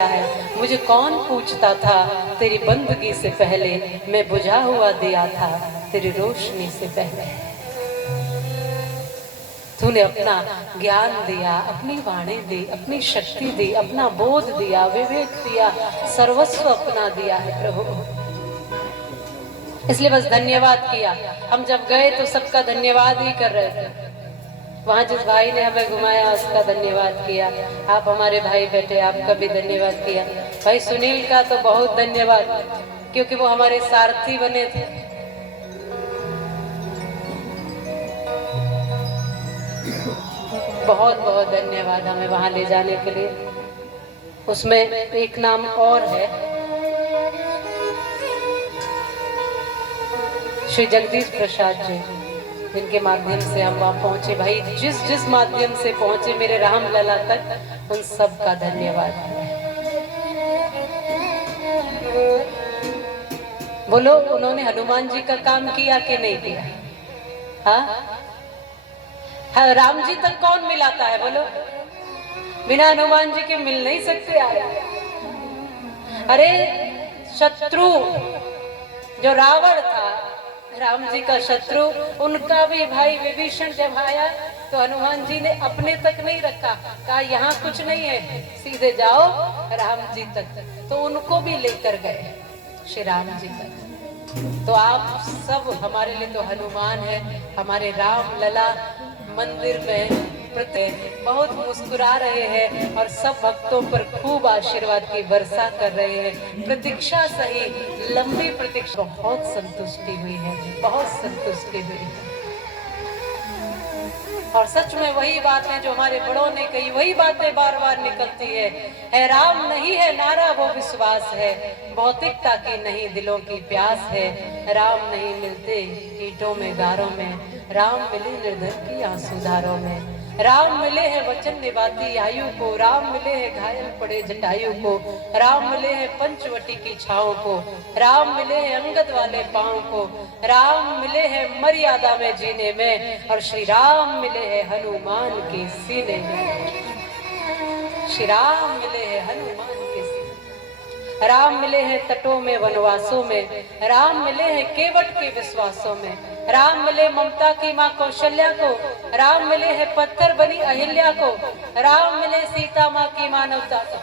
है। मुझे कौन पूछता था तेरी बंदगी से पहले, मैं बुझा हुआ दिया था तेरी रोशनी से पहले। तूने अपना ज्ञान दिया, अपनी वाणी दी, अपनी शक्ति दी, अपना बोध दिया, विवेक दिया, सर्वस्व अपना दिया है प्रभु। इसलिए बस धन्यवाद किया। हम जब गए तो सबका धन्यवाद ही कर रहे थे। वहाँ जिस भाई ने हमें घुमाया उसका धन्यवाद किया। आप हमारे भाई बैठे, आपका भी धन्यवाद किया। भाई सुनील का तो बहुत धन्यवाद, क्योंकि वो हमारे सारथी बने थे। बहुत बहुत धन्यवाद हमें वहाँ ले जाने के लिए। उसमें एक नाम और है, श्री जगदीश प्रसाद जी, जिनके माध्यम से हम वहाँ पहुंचे। भाई जिस माध्यम से पहुंचे मेरे राम लला तक, उन सब का धन्यवाद। बोलो, उन्होंने हनुमान जी का काम किया कि नहीं किया? हाँ, राम जी तक कौन मिलाता है? बोलो, बिना हनुमान जी के मिल नहीं सकते आप। अरे शत्रु जो रावण था, राम जी का शत्रु, उनका भी भाई विभीषण जब आया तो हनुमान जी ने अपने तक नहीं रखा, कहा यहाँ कुछ नहीं है, सीधे जाओ राम जी तक। तो उनको भी लेकर गए श्री राम जी तक। तो आप सब हमारे लिए तो हनुमान है। हमारे राम लला मंदिर में बहुत मुस्कुरा रहे हैं और सब भक्तों पर खूब आशीर्वाद की वर्षा कर रहे हैं। प्रतीक्षा सही, लंबी प्रतीक्षा, बहुत संतुष्टि हुई है, बहुत संतुष्टि हुई है। और सच में वही बातें जो हमारे बड़ों ने कही, वही बातें बार बार निकलती है राम नहीं है नारा वो विश्वास है, भौतिकता की नहीं दिलों की प्यास है। राम नहीं मिलते ईंटों में गारों में, राम मिले निर्धन की आंसूधारों में। राम मिले हैं वचन निभाती आयु को, राम मिले हैं घायल पड़े जटायु को, राम मिले हैं पंचवटी की छाओं को, राम मिले हैं अंगद वाले पांव को, राम मिले हैं मर्यादा में जीने में, और श्री राम मिले हैं हनुमान के सीने में। श्री राम मिले हैं हनुमान के सीने। राम मिले हैं तटों में वनवासों में, राम मिले हैं केवट के विश्वासों में, राम मिले ममता की माँ कौशल्या को, राम मिले हैं पत्थर बनी अहिल्या को, राम मिले सीता माँ की मानवता को,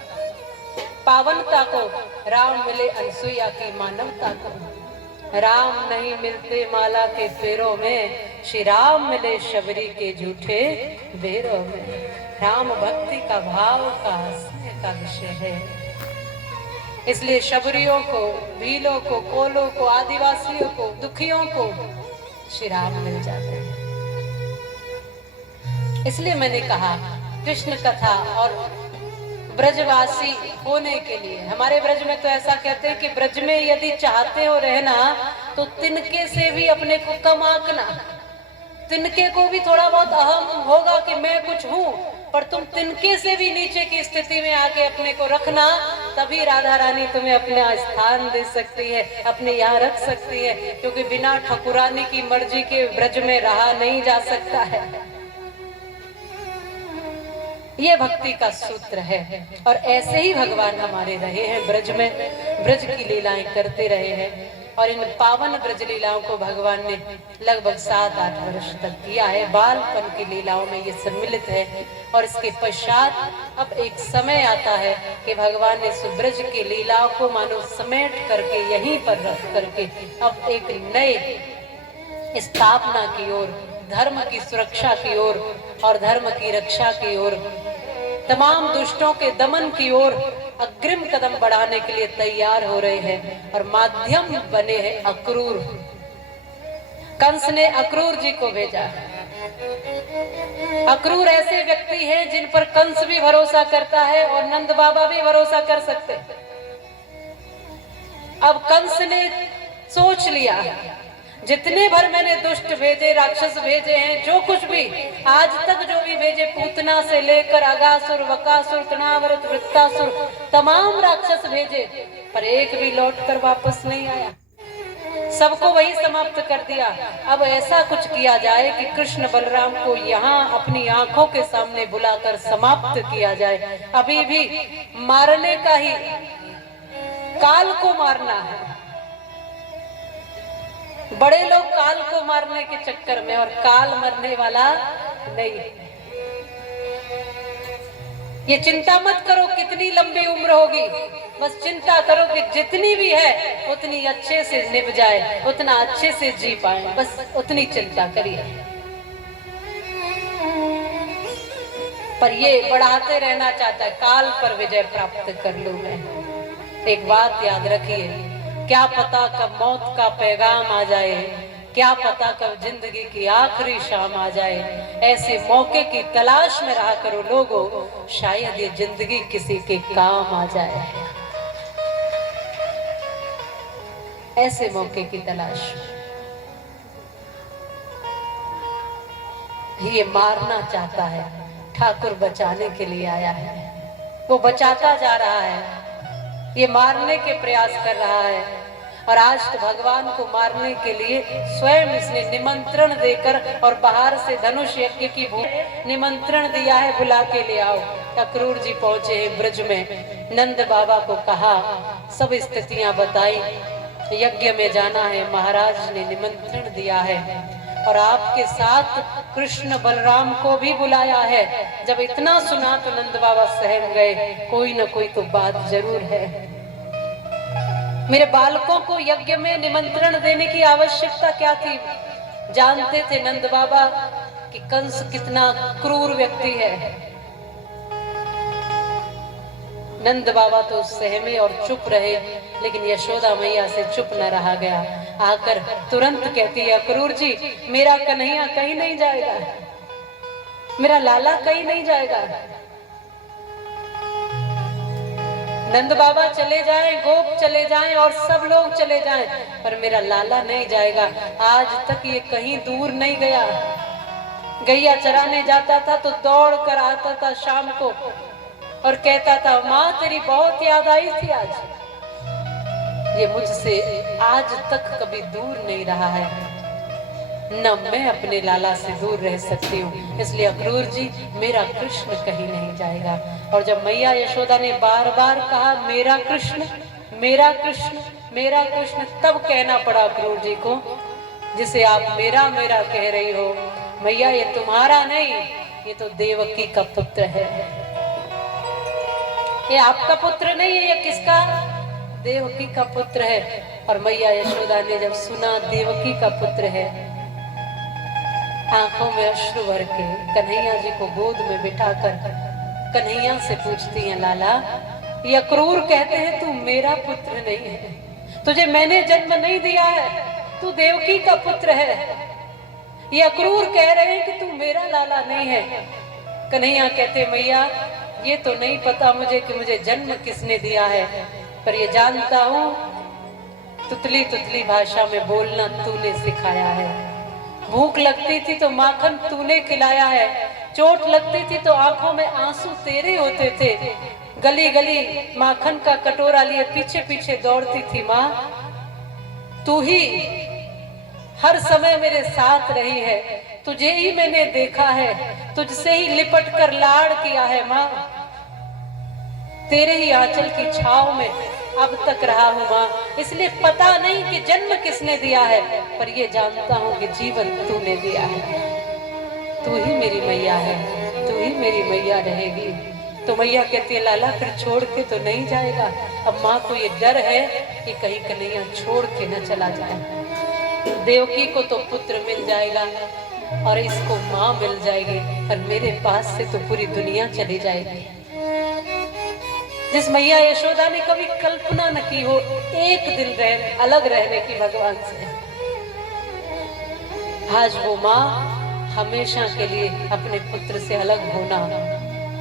पावनता को, राम मिले अनसुईया की मानवता को। राम नहीं मिलते माला के पेड़ों में, श्री राम मिले शबरी के झूठे बेरों में। राम भक्ति का भाव का हंसने का विषय है। इसलिए शबरियों को, भीलों को, कोलों को, आदिवासियों को, दुखियों को श्री राम मिल जाते हैं। इसलिए मैंने कहा कृष्ण कथा और ब्रजवासी होने के लिए, हमारे ब्रज में तो ऐसा कहते हैं कि ब्रज में यदि चाहते हो रहना तो तिनके से भी अपने को कम आंकना। तिनके को भी थोड़ा बहुत अहम होगा कि मैं कुछ हूं, पर तुम तिनके से भी नीचे की स्थिति में आके अपने को रखना, तभी राधा रानी तुम्हें अपना स्थान दे सकती है, अपने यहाँ रख सकती है। क्योंकि बिना ठकुरानी की मर्जी के ब्रज में रहा नहीं जा सकता है। ये भक्ति का सूत्र है। और ऐसे ही भगवान हमारे रहे हैं ब्रज में, ब्रज की लीलाएं करते रहे हैं। और इन पावन ब्रज लीलाओं को भगवान ने लगभग 7-8 वर्ष तक किया है। बालपन की लीलाओं में ये सम्मिलित है। और इसके पश्चात अब एक समय आता है कि भगवान ने सुब्रज की लीलाओं को मानो समेट करके यहीं पर रख करके अब एक नए स्थापना की ओर, धर्म की सुरक्षा की ओर और धर्म की रक्षा की ओर, तमाम दुष्टों के दमन की ओर अग्रिम कदम बढ़ाने के लिए तैयार हो रहे हैं। और माध्यम बने हैं अक्रूर। कंस ने अक्रूर जी को भेजा। अक्रूर ऐसे व्यक्ति हैं जिन पर कंस भी भरोसा करता है और नंद बाबा भी भरोसा कर सकते। अब कंस ने सोच लिया, जितने भर मैंने दुष्ट भेजे, राक्षस भेजे हैं, जो कुछ भी आज तक जो भी भेजे, पूतना से लेकर अगासुर, वकासुर, तृणावर्त, वृत्तासुर, तमाम राक्षस भेजे, पर एक भी लौटकर वापस नहीं आया। सबको वही समाप्त कर दिया। अब ऐसा कुछ किया जाए कि कृष्ण बलराम को यहाँ अपनी आंखों के सामने बुलाकर समाप्त किया जाए। अभी भी मारने का ही, काल को मारना है। बड़े लोग काल को मारने के चक्कर में, और काल मरने वाला नहीं। ये चिंता मत करो कितनी लंबी उम्र होगी, बस चिंता करो कि जितनी भी है उतनी अच्छे से निभ जाए, उतना अच्छे से जी पाए, बस उतनी चिंता करिए। पर ये बढ़ाते रहना चाहता है, काल पर विजय प्राप्त कर लूं मैं। एक बात याद रखिए, क्या पता कब मौत का पैगाम आ जाए, क्या पता कब जिंदगी की आखिरी शाम आ जाए। ऐसे मौके की तलाश में रहा करो लोगों, शायद ये जिंदगी किसी के काम आ जाए। ऐसे मौके की तलाश। ये मारना चाहता है, ठाकुर बचाने के लिए आया है। वो बचाता जा रहा है, ये मारने के प्रयास कर रहा है। और आज तो भगवान को मारने के लिए स्वयं इसने निमंत्रण देकर और बाहर से धनुष यज्ञ की निमंत्रण दिया है, बुला के ले आओ। अक्रूर जी पहुंचे हैं ब्रज में, नंद बाबा को कहा, सब स्थितियां बताई, यज्ञ में जाना है, महाराज ने निमंत्रण दिया है और आपके साथ कृष्ण बलराम को भी बुलाया है। जब इतना सुना तो नंद बाबा सहम गए, कोई ना कोई तो बात जरूर है। मेरे बालकों को यज्ञ में निमंत्रण देने की आवश्यकता क्या थी? जानते थे नंद बाबा कि कंस कितना क्रूर व्यक्ति है। नंद बाबा तो सहमे और चुप रहे, लेकिन यशोदा मैया से चुप न रहा गया। आकर तुरंत कहती है, अक्रूर जी, मेरा कन्हैया कहीं नहीं जाएगा, मेरा लाला कहीं नहीं जाएगा। नंद बाबा चले जाएं, गोप चले जाएं और सब लोग चले जाएं, पर मेरा लाला नहीं जाएगा। आज तक ये कहीं दूर नहीं गया। गैया चराने जाता था तो दौड़ कर आता था शाम को और कहता था, माँ तेरी बहुत याद आई थी आज। ये मुझसे आज तक कभी दूर नहीं रहा है, न मैं अपने लाला से दूर रह सकती हूँ। इसलिए अक्रूर जी, मेरा कृष्ण कहीं नहीं जाएगा। और जब मैया यशोदा ने बार बार कहा, मेरा कृष्ण, मेरा कृष्ण, मेरा कृष्ण, तब कहना पड़ा अक्रूर जी को, जिसे आप मेरा मेरा कह रही हो, मैया ये तुम्हारा नहीं, ये तो देवकी का पुत्र है। ये आपका पुत्र नहीं है, ये किसका? देवकी का पुत्र है। और मैया यशोदा ने जब सुना देवकी का पुत्र है, आंखों में अश्रु भर के कन्हैया जी को गोद में बिठाकर कन्हैया से पूछती हैं, लाला ये अक्रूर कहते हैं तू मेरा पुत्र नहीं है, तुझे मैंने जन्म नहीं दिया है, तू देवकी का पुत्र है। ये अक्रूर कह रहे हैं कि तू मेरा लाला नहीं है। कन्हैया कहते, मैया ये तो नहीं पता मुझे कि मुझे जन्म किसने दिया है, पर ये जानता हूँ तुतली तुतली भाषा में बोलना तूने सिखाया है। भूख लगती थी तो माखन तूने खिलाया है, चोट लगती थी तो आंखों में आंसू तेरे होते थे, गली गली माखन का कटोरा लिए पीछे पीछे दौड़ती थी माँ। तू ही हर समय मेरे साथ रही है, तुझे ही मैंने देखा है, तुझसे ही लिपट कर लाड़ किया है माँ। तेरे ही आंचल की छाव में अब तक रहा हूँ माँ, इसलिए पता नहीं कि जन्म किसने दिया है, पर ये जानता हूँ कि जीवन तूने दिया है। तू ही मेरी मैया है, तू ही मेरी मैया रहेगी। तो मैया कहती है, लाला फिर छोड़ के तो नहीं जाएगा। अब माँ को ये डर है कि कहीं कन्हैया छोड़ के न चला जाए। देवकी को तो पुत्र मिल जाएगा और इसको माँ मिल जाएगी, पर मेरे पास से तो पूरी दुनिया चली जाएगी। जिस मैया यशोदा ने कभी कल्पना न की हो एक दिन अलग रहने की भगवान से, आज वो माँ हमेशा के लिए अपने पुत्र से अलग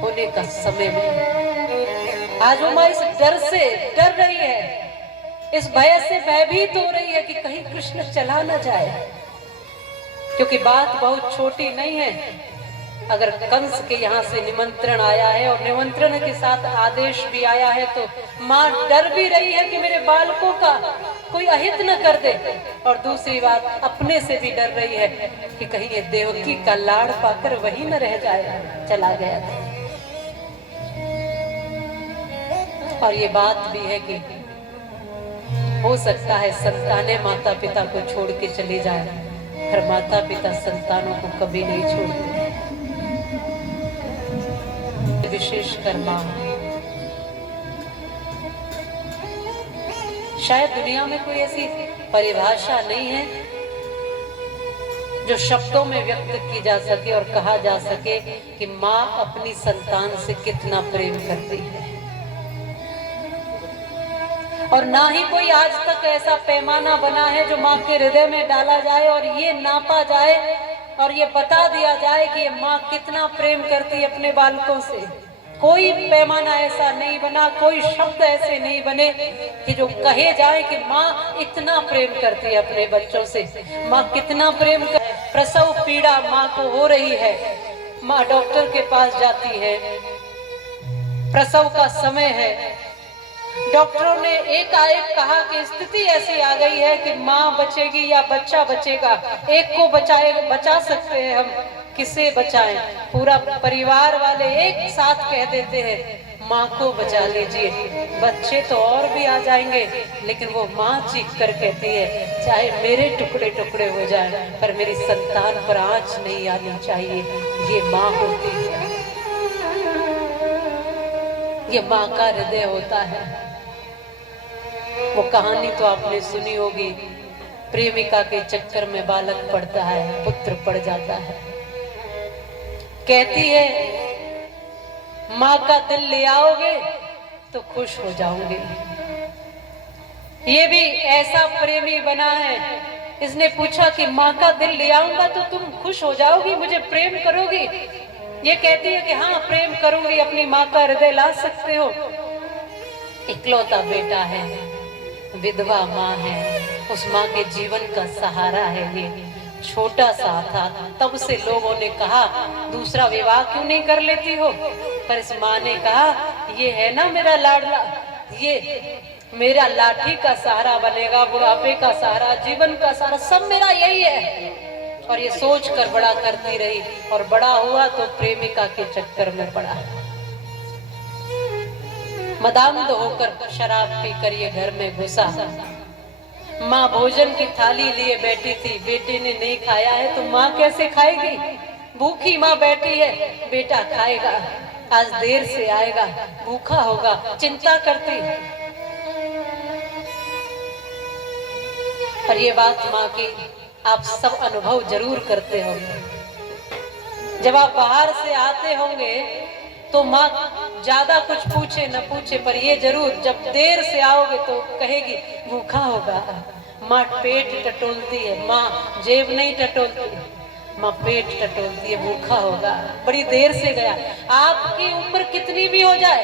होने का समय में, आज वो माँ इस डर से डर रही है, इस भय से भयभीत हो रही है कि कहीं कृष्ण चला न जाए। क्योंकि बात बहुत छोटी नहीं है। अगर कंस के यहाँ से निमंत्रण आया है और निमंत्रण के साथ आदेश भी आया है, तो माँ डर भी रही है कि मेरे बालकों का कोई अहित न कर दे। और दूसरी बात, अपने से भी डर रही है कि कहीं ये देवकी का लाड़ पाकर वही न रह जाए, चला गया था। और ये बात भी है कि हो सकता है संतानें माता पिता को छोड़ के चली जाए, पर माता पिता संतानों को कभी नहीं छोड़ते, विशेषकर मां। शायद दुनिया में कोई ऐसी परिभाषा नहीं है जो शब्दों में व्यक्त की जा सके और कहा जा सके कि मां अपनी संतान से कितना प्रेम करती है। और ना ही कोई आज तक ऐसा पैमाना बना है जो माँ के हृदय में डाला जाए और ये नापा जाए और ये बता दिया जाए कि ये माँ कितना प्रेम करती है अपने बालकों से। कोई पैमाना ऐसा नहीं बना, कोई शब्द ऐसे नहीं बने कि जो कहे जाए कि माँ इतना प्रेम करती है अपने बच्चों से। माँ कितना प्रेम कर, प्रसव पीड़ा माँ को हो रही है, माँ डॉक्टर के पास जाती है, प्रसव का समय है, डॉक्टरों ने एकाएक कहा कि स्थिति ऐसी आ गई है कि माँ बचेगी या बच्चा बचेगा, एक को बचा सकते हैं हम, किसे बचाएं? पूरा परिवार वाले एक साथ कह देते हैं माँ को बचा लीजिए। बच्चे तो और भी आ जाएंगे, लेकिन वो माँ चीख कर कहती है चाहे मेरे टुकड़े टुकड़े हो जाए पर मेरी संतान पर आंच नहीं आनी चाहिए। ये माँ होती है, ये माँ का हृदय होता है। वो कहानी तो आपने सुनी होगी, प्रेमिका के चक्कर में बालक पड़ता है, पुत्र पड़ जाता है, कहती है माँ का दिल ले आओगे तो खुश हो जाऊंगी। ये भी ऐसा प्रेमी बना है, इसने पूछा कि माँ का दिल ले आऊंगा तो तुम खुश हो जाओगी, मुझे प्रेम करोगी? ये कहती है कि हाँ प्रेम करूंगी, अपनी माँ का हृदय ला सकते हो। इकलौता बेटा है, विधवा माँ है, उस माँ के जीवन का सहारा है। ये छोटा सा था, तब से लोगों ने कहा दूसरा विवाह क्यों नहीं कर लेती हो, पर इस माँ ने कहा ये है ना मेरा लाडला, ये मेरा लाठी का सहारा बनेगा, बुढ़ापे का सहारा, जीवन का सहारा, सब मेरा यही है। और ये सोच कर बड़ा करती रही और बड़ा हुआ तो प्रेमिका के चक्कर में पड़ा। मदांध होकर शराब पीकर ये घर में घुसा। माँ भोजन की थाली लिए बैठी थी, बेटे ने नहीं खाया है तो माँ कैसे खाएगी? भूखी माँ बैठी है, बेटा खाएगा, आज देर से आएगा, भूखा होगा, चिंता करती। और ये बात माँ की आप सब अनुभव जरूर करते होंगे। जब आप बाहर से आते होंगे तो माँ ज्यादा कुछ पूछे न पूछे, पर ये जरूर जब देर से आओगे तो कहेगी भूखा होगा। माँ पेट टटोलती है, माँ जेब नहीं टटोलती, माँ पेट टटोलती है, भूखा होगा, बड़ी देर से गया। आपकी उम्र कितनी भी हो जाए,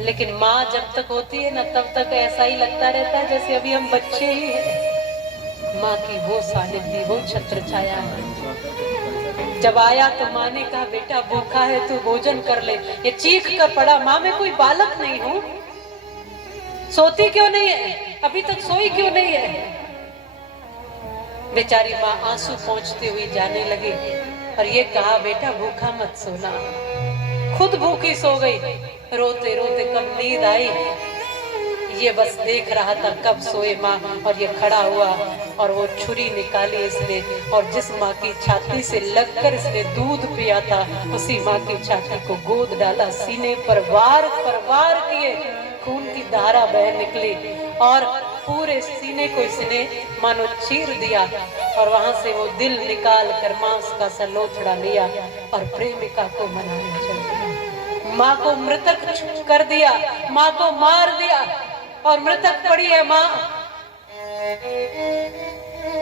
लेकिन माँ जब तक होती है ना तब तक ऐसा ही लगता रहता है जैसे अभी हम बच्चे ही हैं। माँ की वो सानिध्य, वो छत्र छाया है। जब आया तो माँ ने कहा बेटा भूखा है तू भोजन कर ले। ये चीख कर पड़ा, माँ मैं कोई बालक नहीं हूँ, सोती क्यों नहीं है, अभी तक सोई क्यों नहीं है? बेचारी माँ आंसू पोंछती हुई जाने लगी और ये कहा बेटा भूखा मत सोना। खुद भूखी सो गई, रोते रोते कब नींद आई ये बस देख रहा था कब सोए माँ। और ये खड़ा हुआ और वो छुरी निकाली इसने, और जिस माँ की छाती से लगकर इसने दूध पिया था उसी माँ की छाती को गोद डाला, सीने पर वार किए, खून की धारा बह निकली और पूरे सीने को इसने मानो चीर दिया और वहां से वो दिल निकाल कर मांस का सलोथड़ा लिया और प्रेमिका को मनाने चल दिया। माँ को मृतक कर दिया, माँ को मार दिया और मृतक पड़ी है माँ,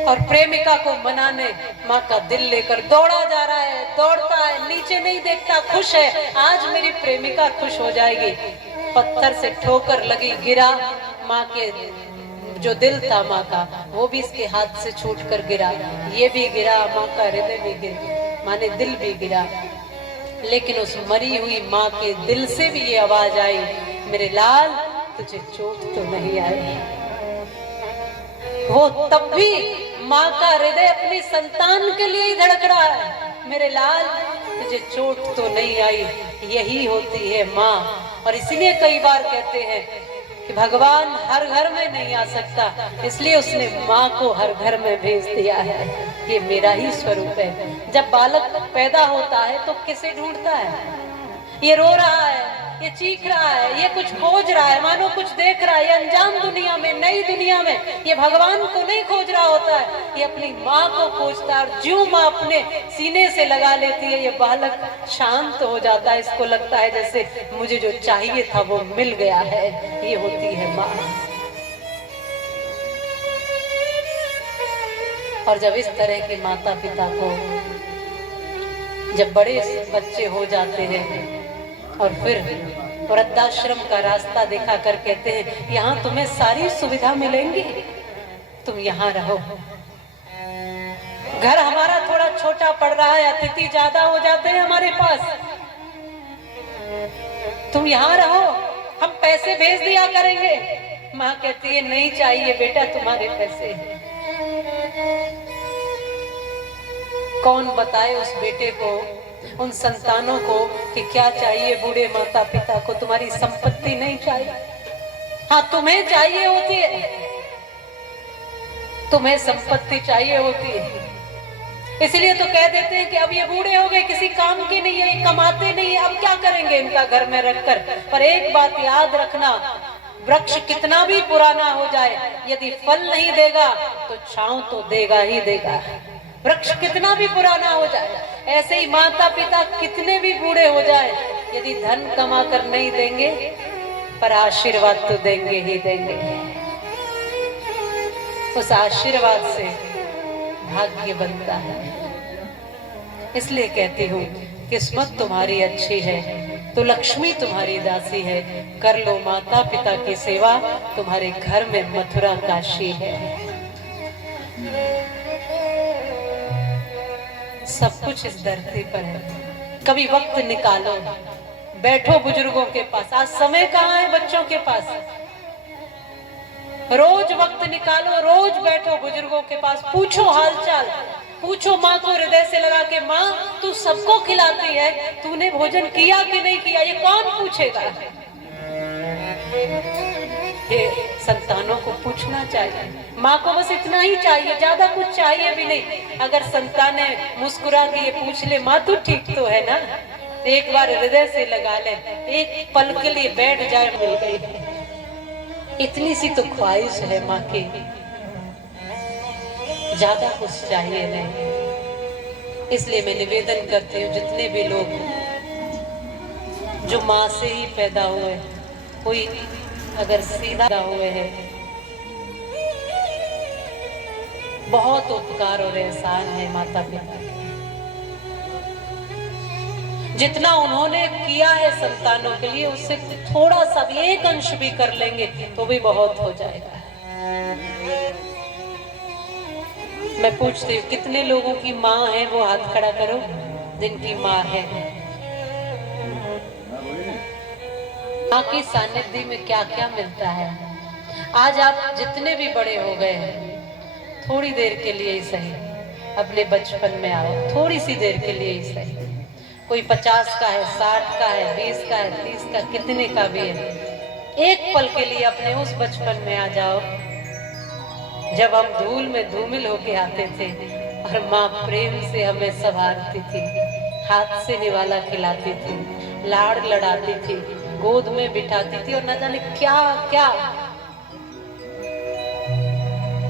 और प्रेमिका को मनाने माँ का दिल लेकर दौड़ा जा रहा है, दौड़ता है, नीचे नहीं देखता, खुश है आज मेरी प्रेमिका खुश हो जाएगी। पत्थर से ठोकर लगी, गिरा, माँ के जो दिल था माँ का वो भी इसके हाथ से छूट कर गिरा, ये भी गिरा, माँ का हृदय भी गिरा, माँ ने दिल भी गिरा। लेकिन उस मरी हुई माँ के दिल से भी ये आवाज आई, मेरे लाल तुझे चोट तो नहीं आई। वो तब भी माँ का हृदय अपनी संतान के लिए ही धड़क रहा है। मेरे लाल, तुझे चोट तो नहीं आई, यही होती है माँ। और इसलिए कई बार कहते हैं कि भगवान हर घर में नहीं आ सकता, इसलिए उसने माँ को हर घर में भेज दिया है। ये मेरा ही स्वरूप है। जब बालक पैदा होता है तो किसे ढूंढता है? ये रो रहा है, ये चीख रहा है, ये कुछ खोज रहा है, मानो कुछ देख रहा है। ये अनजान दुनिया में, नई दुनिया में ये भगवान को नहीं खोज रहा होता है, ये अपनी माँ को खोजता है। और ज्यों माँ अपने सीने से लगा लेती है, ये बालक शांत हो जाता है। इसको लगता है जैसे मुझे जो चाहिए था वो मिल गया है। ये होती है माँ। और जब इस तरह के माता पिता को, जब बड़े बच्चे हो जाते हैं और फिर वृद्धाश्रम का रास्ता दिखा कर कहते हैं यहाँ तुम्हें सारी सुविधा मिलेंगी, तुम यहाँ रहो। घर हमारा थोड़ा छोटा पड़ रहा है, अतिथि ज्यादा हो जाते हैं हमारे पास, तुम यहाँ रहो, हम पैसे भेज दिया करेंगे। माँ कहती है नहीं चाहिए बेटा तुम्हारे पैसे। कौन बताए उस बेटे को, उन संतानों को कि क्या चाहिए? बूढ़े माता पिता को तुम्हारी संपत्ति नहीं चाहिए। हाँ, तुम्हें चाहिए होती है, तुम्हें संपत्ति चाहिए होती है। इसलिए तो कह देते हैं कि अब ये बूढ़े हो गए, किसी काम के नहीं है, कमाते नहीं है, अब क्या करेंगे इनका घर में रखकर। पर एक बात याद रखना, वृक्ष कितना भी पुराना हो जाए, यदि फल नहीं देगा तो छांव तो देगा ही देगा। वृक्ष कितना भी पुराना हो जाए, ऐसे ही माता पिता कितने भी बूढ़े हो जाए, यदि धन कमा कर नहीं देंगे पर आशीर्वाद तो देंगे ही देंगे। उस आशीर्वाद से भाग्य बनता है। इसलिए कहती हूँ, किस्मत तुम्हारी अच्छी है तो लक्ष्मी तुम्हारी दासी है। कर लो माता पिता की सेवा, तुम्हारे घर में मथुरा काशी है। सब कुछ इस धरती पर है। कभी वक्त निकालो, बैठो बुजुर्गों के पास। आज समय कहाँ है बच्चों के पास? रोज वक्त निकालो, रोज बैठो बुजुर्गों के पास, पूछो हालचाल, पूछो माँ को हृदय से लगा के, माँ तू सबको खिलाती है, तूने भोजन किया कि नहीं किया? ये कौन पूछेगा? ये संतानों को पूछना चाहिए। माँ को बस इतना ही चाहिए, ज्यादा कुछ चाहिए भी नहीं। अगर संतानें मुस्कुरा के ये पूछ ले, माँ तू ठीक तो है ना, एक बार हृदय से लगा ले, एक पल के लिए बैठ जाए, मिल गई। इतनी सी तो ख्वाहिश है माँ की, ज्यादा कुछ चाहिए नहीं। इसलिए मैं निवेदन करती हूँ, जितने भी लोग जो माँ से ही पैदा हुए, कोई अगर सीधा हुए हैं, बहुत उपकार और एहसान है माता पिता का। जितना उन्होंने किया है संतानों के लिए, उससे थोड़ा सा भी, एक अंश भी कर लेंगे तो भी बहुत हो जाएगा। मैं पूछती हूँ, कितने लोगों की माँ है? वो हाथ खड़ा करो जिनकी माँ है। माँ की सानिध्य में क्या क्या मिलता है। आज आप जितने भी बड़े हो गए हैं, थोड़ी देर के लिए ही सही अपने बचपन में आओ, थोड़ी सी देर के लिए ही सही। कोई 50 का है, 60 का है, 20 का है, 30 का, कितने का भी है, एक पल के लिए अपने उस बचपन में आ जाओ जब हम धूल में धूमिल होके आते थे और माँ प्रेम से हमें संवारती थी, हाथ से निवाला खिलाती थी, लाड़ लड़ाती थी, गोद में बिठाती थी और न जाने क्या क्या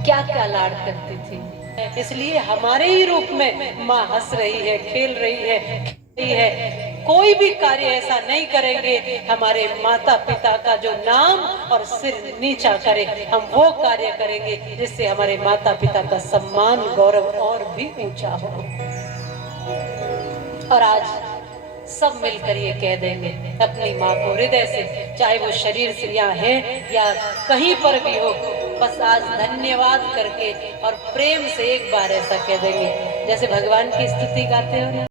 क्या क्या लाड़ करती थी। इसलिए हमारे ही रूप में माँ हंस रही है, खेल रही है। कोई भी कार्य ऐसा नहीं करेंगे हमारे माता पिता का जो नाम और सिर नीचा करे। हम वो कार्य करेंगे जिससे हमारे माता पिता का सम्मान गौरव और भी ऊंचा हो। और आज सब मिलकर ये कह देंगे अपनी माँ को हृदय से, चाहे वो शरीर से यहाँ है या कहीं पर भी हो, बस आज धन्यवाद करके और प्रेम से एक बार ऐसा कह देंगे जैसे भगवान की स्तुति गाते हो ना।